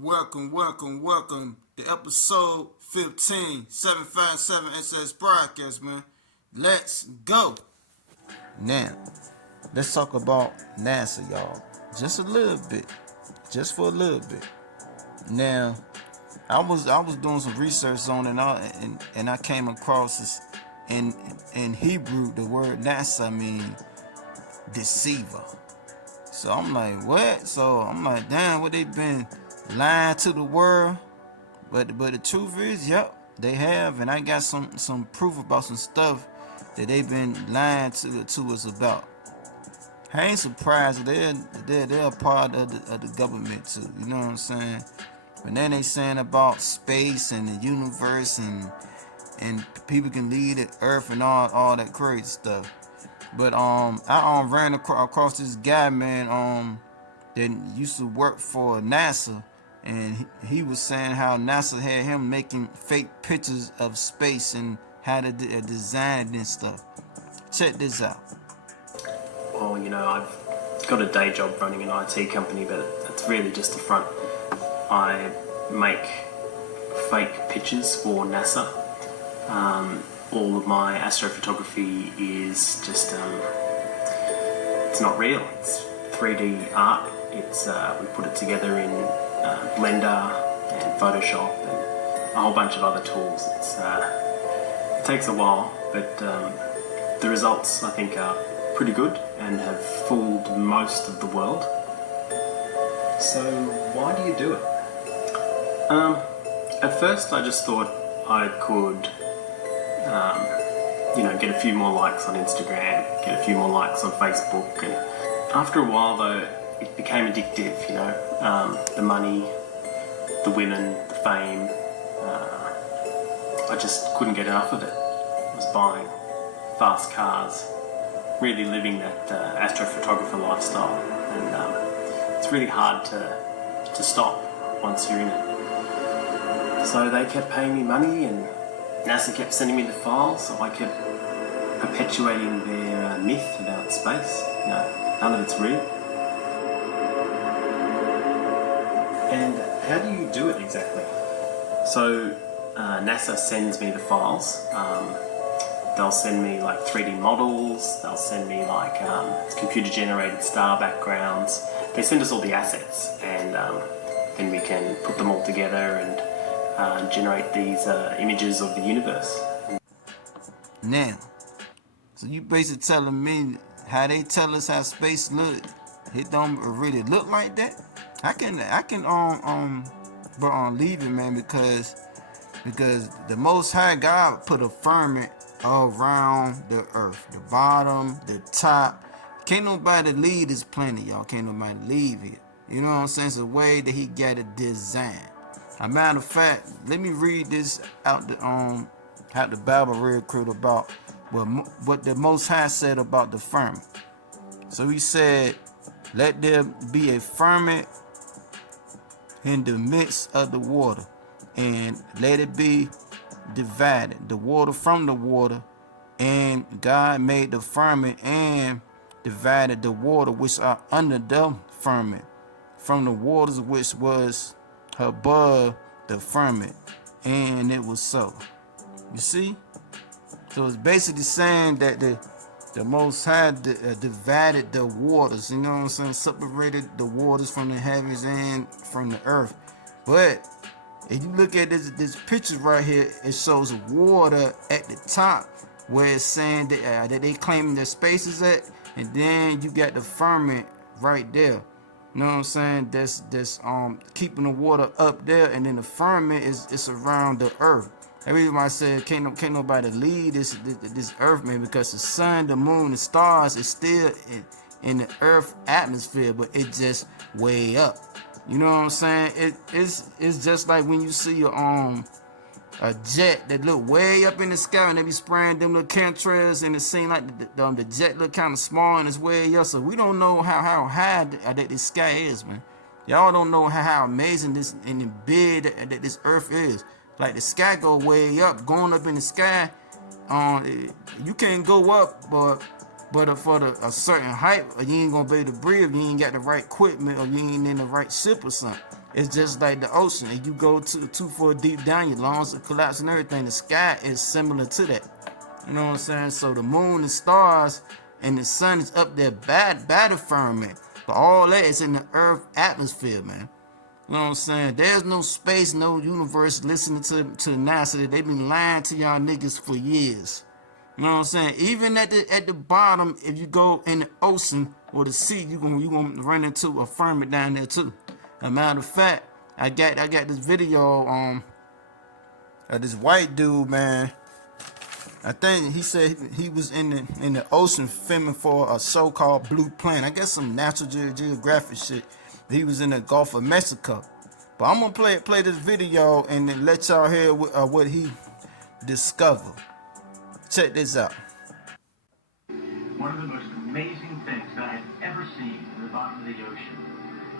Welcome to episode 15, 757 SS broadcast, man. Let's go. Now, let's talk about NASA, y'all. Just a little bit. Just for a little bit. Now, I was doing some research on it and I came across this in Hebrew the word NASA means deceiver. So I'm like, what? So I'm like, damn, what they been lying to the world? But the truth is, yep, they have, and I got some proof about some stuff that they've been lying to us about. I ain't surprised they're a part of the government too. You know what I'm saying? But then they saying about space and the universe and people can leave the Earth and all that crazy stuff. But I ran across this guy, man, that used to work for NASA, and he was saying how NASA had him making fake pictures of space and how to design it and stuff. Check this out. Well, I've got a day job running an IT company, but it's really just a front. I make fake pictures for NASA. All of my astrophotography is just, it's not real. It's 3D art. We put it together in Blender and Photoshop and a whole bunch of other tools. It takes a while, but the results, I think, are pretty good and have fooled most of the world. So why do you do it? At first I just thought I could get a few more likes on Instagram, get a few more likes on Facebook, and after a while though it became addictive, the money, the women, the fame, I just couldn't get enough of it. I was buying fast cars, really living that astrophotographer lifestyle, and it's really hard to stop once you're in it. So they kept paying me money and NASA kept sending me the files, so I kept perpetuating their myth about space. None of it's real. And how do you do it exactly? So NASA sends me the files. They'll send me like 3D models. They'll send me like computer-generated star backgrounds. They send us all the assets, and then we can put them all together and generate these images of the universe. Now, so you basically telling me how they tell us how space look, it don't really look like that? I can leave it, man, because the Most High God put a firmament around the earth, the bottom, the top. Can't nobody leave this planet, y'all. Can't nobody leave it. You know what I'm saying? It's a way that he got it designed. As a matter of fact, let me read this out the Bible real quick about what the Most High said about the firmament. So he said, "Let there be a firmament in the midst of the water, and let it be divided, the water from the water. And God made the firmament and divided the water which are under the firmament from the waters which was above the firmament, and it was so." You see? So it's basically saying that the Most High divided the waters, you know what I'm saying? Separated the waters from the heavens and from the earth. But if you look at this picture right here, it shows water at the top where it's saying that they claiming their space is at, and then you got the firmament right there. You know what I'm saying? That's keeping the water up there, and then the firmament is around the earth. Every time I said can't nobody lead this earth, man, because the sun, the moon, the stars is still in the earth atmosphere, but it's just way up. You know what I'm saying? It's just like when you see a jet that look way up in the sky and they be spraying them little chemtrails, and it seem like the jet look kind of small and it's way up. So we don't know how high that this sky is, man. Y'all don't know how amazing this and big that this earth is. Like the sky go way up, going up in the sky. You can't go up, but for a certain height, you ain't gonna be able to breathe. You ain't got the right equipment, or you ain't in the right ship or something. It's just like the ocean. If you go too far deep down, your lungs will collapse and everything. The sky is similar to that. You know what I'm saying? So the moon, the stars, and the sun is up there by the firmament. But all that is in the earth atmosphere, man. You know what I'm saying? There's no space, no universe. Listening to NASA, they've been lying to y'all niggas for years. You know what I'm saying? Even at the bottom, if you go in the ocean or the sea, you gonna run into a firmament down there too. As a matter of fact, I got this video of this white dude, man. I think he said he was in the ocean filming for a show called Blue Planet. I guess some National Geographic shit. He was in the Gulf of Mexico. But I'm gonna play this video and then let y'all hear what he discovered. Check this out. One of the most amazing things that I had ever seen in the bottom of the ocean.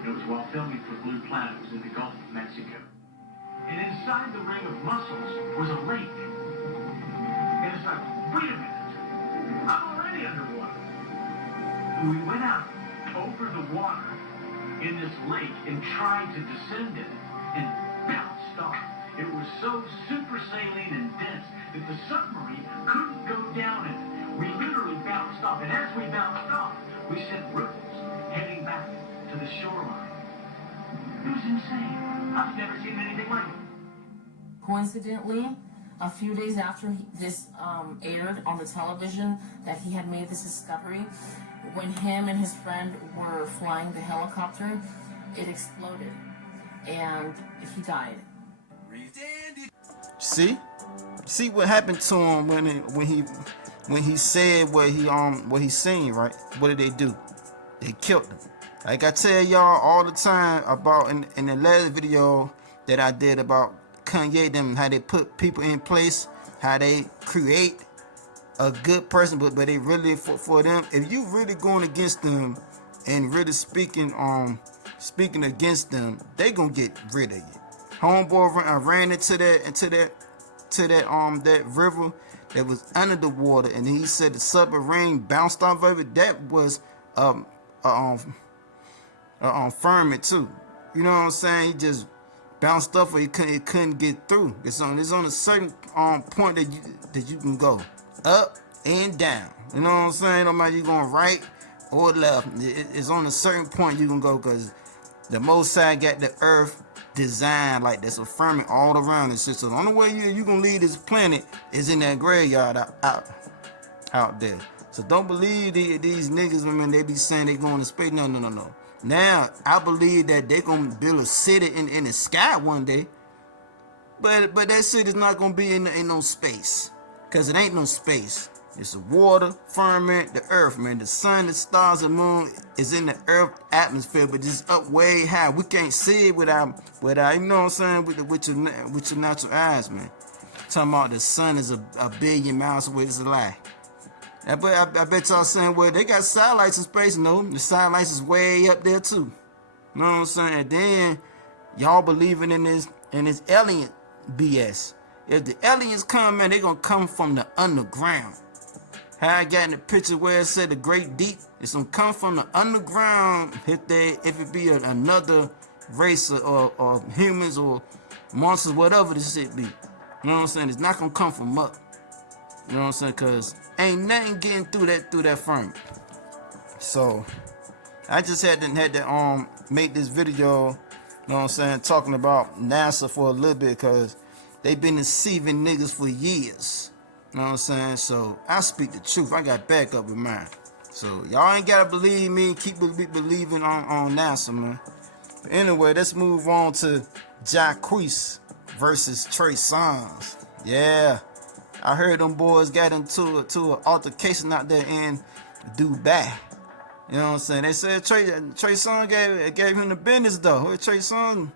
It was while filming for Blue Planet. It was in the Gulf of Mexico. And inside the ring of mussels was a lake. And it's like, wait a minute, I'm already underwater. And we went out over the water in this lake and tried to descend in it and bounced off. It was so super saline and dense that the submarine couldn't go down in it. We literally bounced off, and as we bounced off, we sent ripples heading back to the shoreline. It was insane. I've never seen anything like it. Coincidentally, a few days after this aired on the television that he had made this discovery, when him and his friend were flying the helicopter, it exploded and he died. See what happened to him when he said what he seen, right? What did they do? They killed him. Like I tell y'all all the time about in the last video that I did about Kanye, them, how they put people in place, how they create a good person, but they really for them. If you really going against them and really speaking against them, they gonna get rid of you. Homeboy ran into that river that was under the water, and he said the submarine bounced off of it. That was firmament too. You know what I'm saying? He just bounced off, or he couldn't get through. It's on a certain point that you can go up and down. You know what I'm saying? No matter you going right or left, it's on a certain point you can go, because the Most High got the earth designed like there's a firmament all around this shit. So the only way you gonna leave this planet is in that graveyard out there. So don't believe these niggas when they be saying they going to space. No. Now I believe that they gonna build a city in the sky one day, but that shit is not gonna be in no space, cause it ain't no space. It's the water, firmament, the earth, man. The sun, the stars, the moon is in the earth atmosphere, but just up way high. We can't see it without you know what I'm saying, with your natural eyes, man. Talking about the sun is a billion miles away. It's a lie. I bet y'all saying, well, they got satellites in space. No, the satellites is way up there too. You know what I'm saying? And then y'all believing in this alien BS. If the aliens come, man, they gonna come from the underground. How I got in the picture where it said the great deep, it's gonna come from the underground. If it be another race or humans or monsters, whatever this shit be. You know what I'm saying? It's not gonna come from up. You know what I'm saying? Cause ain't nothing getting through that firmament. So I just had to make this video, you know what I'm saying, talking about NASA for a little bit, cause they've been deceiving niggas for years. You know what I'm saying? So I speak the truth. I got backup with mine. So y'all ain't gotta believe me. Keep believing on NASA, man. But anyway, let's move on to Jacquees versus Trey Songz. Yeah, I heard them boys got into an altercation out there in Dubai. You know what I'm saying? They said Trey Songz gave him the business though. Trey Songz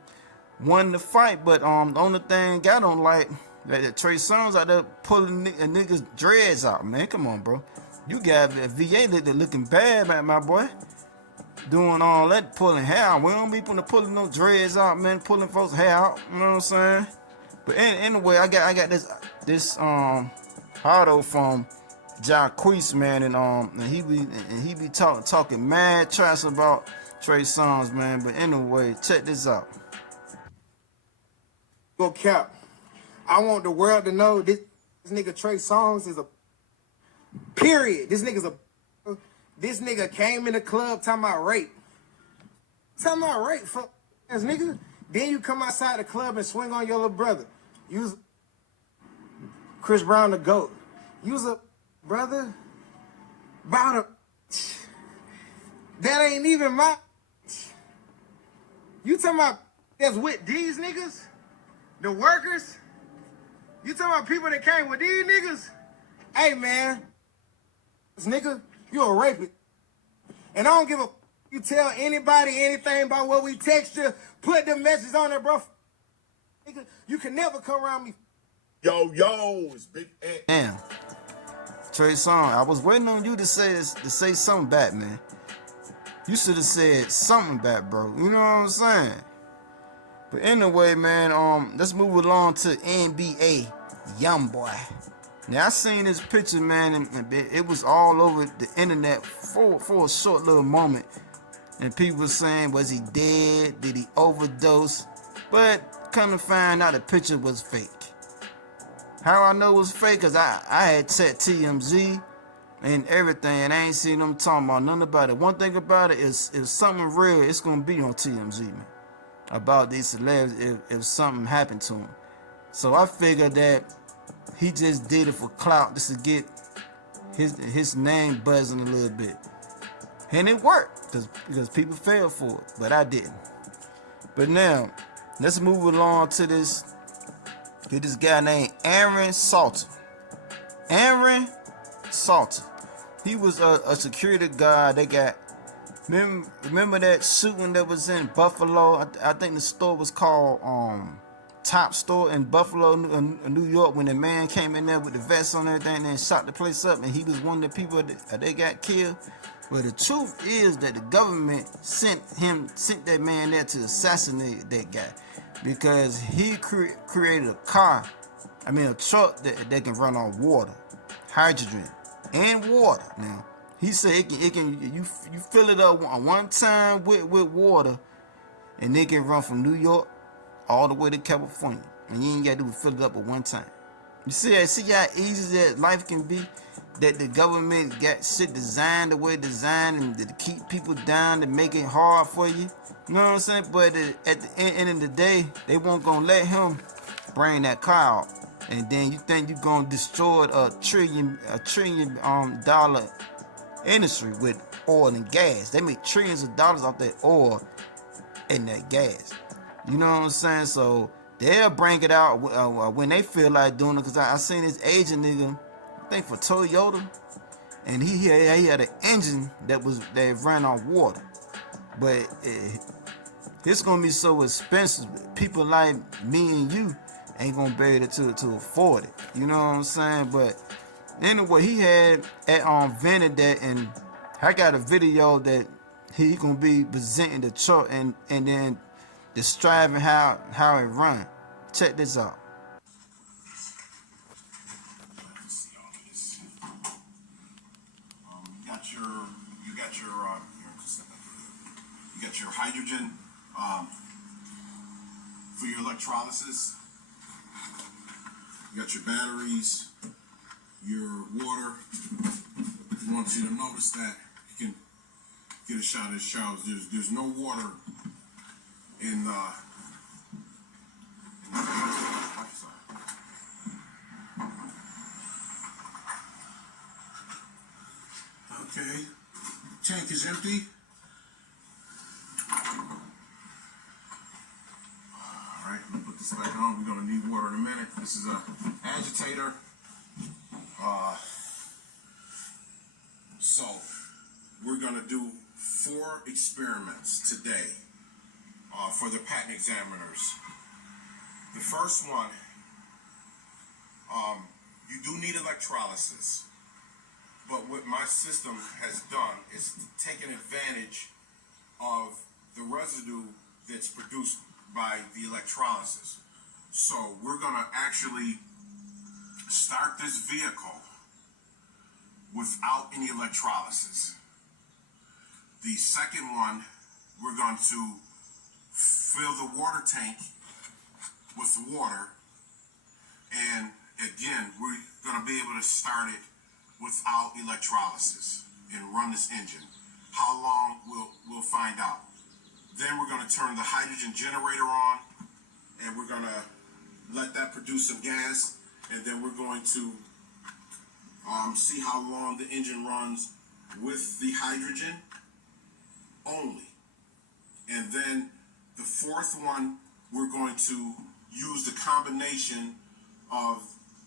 won the fight, but the only thing I don't like that Trey Songz out there pulling a nigga's dreads out, man. Come on, bro. You got a VA looking bad, man, my boy. Doing all that, pulling hair out. We don't be pulling no dreads out, man. Pulling folks' hair out. You know what I'm saying? But anyway, I got this auto from Jacquees, man, and he be talking mad trash about Trey Songz, man. But anyway, check this out. Go cap. I want the world to know this nigga Trey Songz is a period. This nigga came in the club talking about rape. Talking about rape, fuck ass nigga. Then you come outside the club and swing on your little brother. Use Chris Brown the GOAT. Use a brother about a that ain't even my. You talking about that's with these niggas? The workers? You talking about people that came with these niggas? Hey man, this nigga, you a rapist. And I don't give a you tell anybody anything about what we text you, put the message on there, bro. Nigga, you can never come around me. Yo, it's Big Ant. Damn. Trey Songz, I was waiting on you to say something back, man. You should have said something back, bro. You know what I'm saying? But anyway, man, let's move along to NBA YoungBoy. Now I seen this picture, man, and it was all over the internet for a short little moment. And people were saying, was he dead? Did he overdose? But come to find out the picture was fake. How I know it was fake? Because I had checked TMZ and everything, and I ain't seen them talking about nothing about it. One thing about it is, if something real, it's going to be on TMZ, man, about these celebrities if something happened to them. So I figured that he just did it for clout, just to get his name buzzing a little bit. And it worked, because people fell for it, but I didn't. But now, let's move along to this guy named Aaron Salter. Aaron Salter. He was a security guard. They got, remember that shooting that was in Buffalo? I think the store was called Top Store in Buffalo, New York, when the man came in there with the vest on and everything and shot the place up, and he was one of the people that they got killed. Well, the truth is that the government sent that man there to assassinate that guy, because he created a truck that can run on water, hydrogen, and water. Now he said you fill it up one time with water, and it can run from New York all the way to California, and you ain't got to fill it up at one time. You see how easy that life can be? That the government got shit designed the way designed, and to keep people down, to make it hard for you. You know what I'm saying? But at the end of the day, they won't gonna let him bring that car out. And then you think you're gonna destroy a trillion dollar industry with oil and gas. They make trillions of dollars off that oil and that gas. You know what I'm saying? So they'll bring it out when they feel like doing it. Cause I seen this Asian nigga, I think for Toyota, and he had an engine that ran on water. But it's gonna be so expensive. People like me and you ain't gonna be able to afford it. You know what I'm saying? But anyway, he had invented that, and I got a video that he gonna be presenting the truck and then describing how it run. Check this out. You got your hydrogen for your electrolysis. You got your batteries, your water. I want you to notice that you can get a shot of this shower. There's no water in the okay. Tank is empty. Alright, let me put this back on. We're gonna need water in a minute. This is a agitator. So we're gonna do 4 experiments today for the patent examiners. The first one, you do need electrolysis. But what my system has done is taken advantage of the residue that's produced by the electrolysis. So we're gonna actually start this vehicle without any electrolysis. The second one, we're going to fill the water tank with with water. And again, we're going to be able to start it without electrolysis and run this engine. How long, we'll find out. Then we're going to turn the hydrogen generator on, and we're going to let that produce some gas, and then we're going to see how long the engine runs with the hydrogen only. And then the fourth one, we're going to use the combination of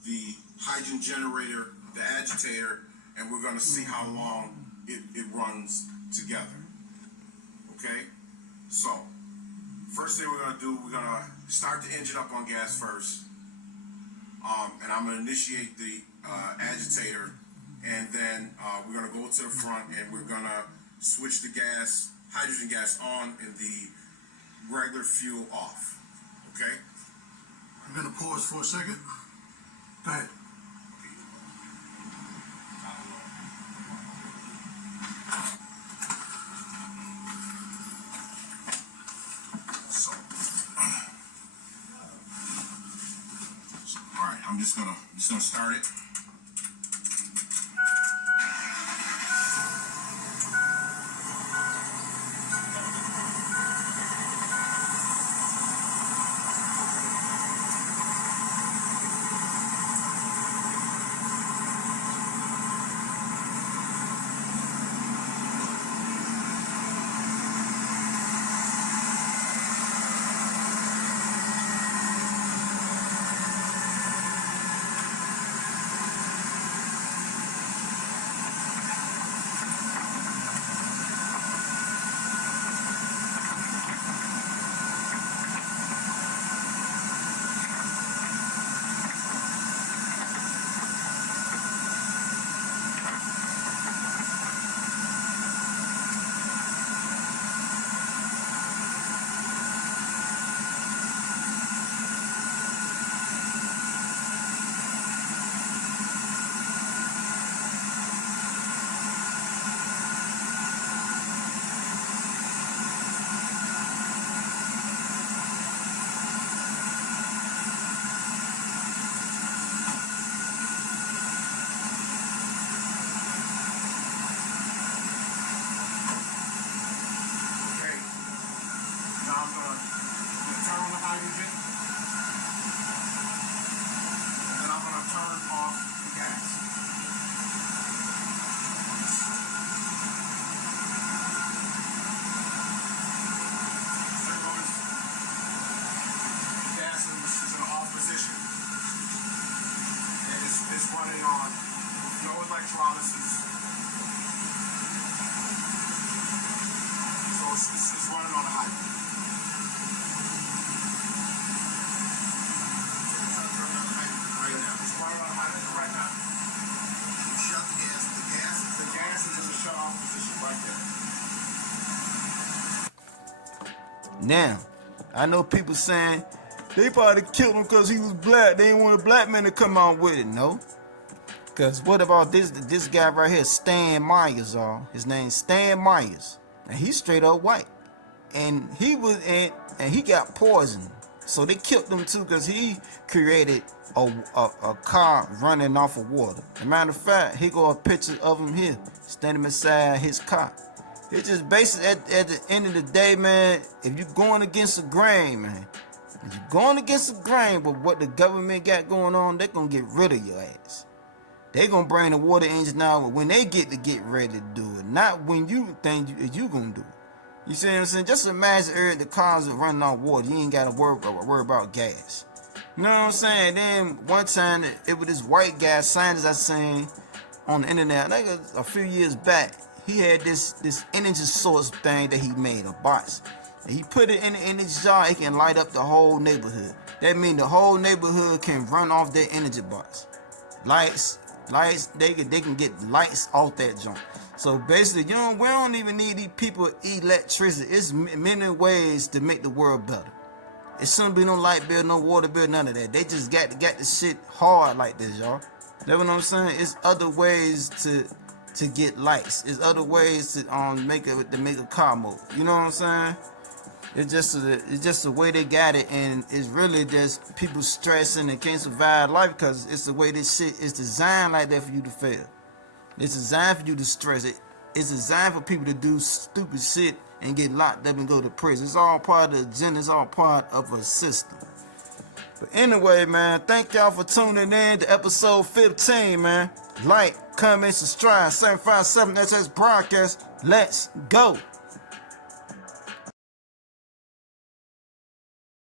the hydrogen generator, the agitator, and we're going to see how long it runs together. Okay? So, first thing we're going to do, we're going to start the engine up on gas first. And I'm going to initiate the agitator, and then we're going to go to the front, and we're going to switch the gas, hydrogen gas on, and the regular fuel off. Okay? I'm going to pause for a second. Go ahead. So, all right, I'm just gonna start it. Now, I know people saying they probably killed him because he was black. They didn't want a black man to come out with it. No. Because what about this guy right here, Stan Myers, his name's Stan Myers. And he's straight up white. And he got poisoned. So they killed him too because he created a car running off of water. As a matter of fact, he got a picture of him here, standing beside his car. It's just basically at the end of the day, man, if you're going against the grain, man, if you're going against the grain with what the government got going on, they're going to get rid of your ass. They're going to bring the water engine out when they get ready to do it, not when you think you're going to do it. You see what I'm saying? Just imagine the cars are running on water. You ain't got to worry about gas. You know what I'm saying? Then one time, it was this white guy, scientist I seen on the internet, like a few years back. He had this energy source thing that he made, a box. And he put it in his jar, it can light up the whole neighborhood. That means the whole neighborhood can run off their energy box. Lights, they can get lights off that joint. So basically, we don't even need these people electricity. It's many ways to make the world better. It shouldn't be no light bill, no water bill, none of that. They just got the shit hard like this, y'all. You know what I'm saying? It's other ways to get lights. It's other ways to make a car move. You know what I'm saying? It's just the way they got it, and it's really just people stressing and can't survive life because it's the way this shit is designed like that for you to fail. It's designed for you to stress it. It's designed for people to do stupid shit and get locked up and go to prison. It's all part of the agenda. It's all part of a system. But anyway, man, thank y'all for tuning in to episode 15, man. Like, comment, subscribe, 757 SS Broadcast. Let's go.